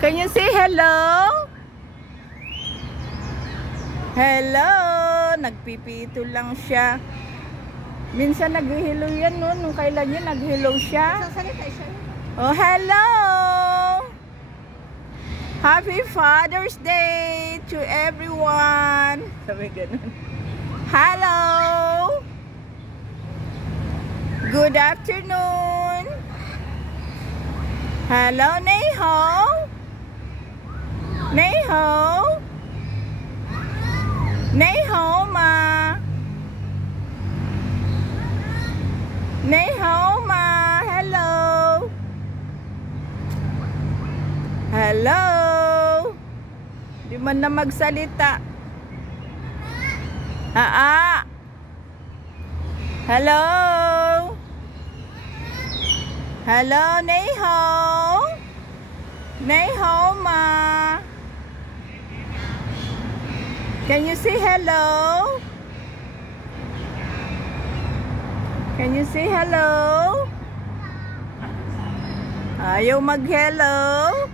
Can you say hello? Hello! Nagpipito lang siya. Minsan nag-hello yan, no? Nung kailan yun, nag-hello siya. Oh, hello! Happy Father's Day to everyone! Sabi ganun. Hello! Good afternoon! Hello, Neho! Neho! Neho, ma! Neho, ma! Hello! Hello! Di man na magsalita. Hello! Hello, Neho! Neho, ma! Can you say hello? Can you say hello? Ayaw mag-hello?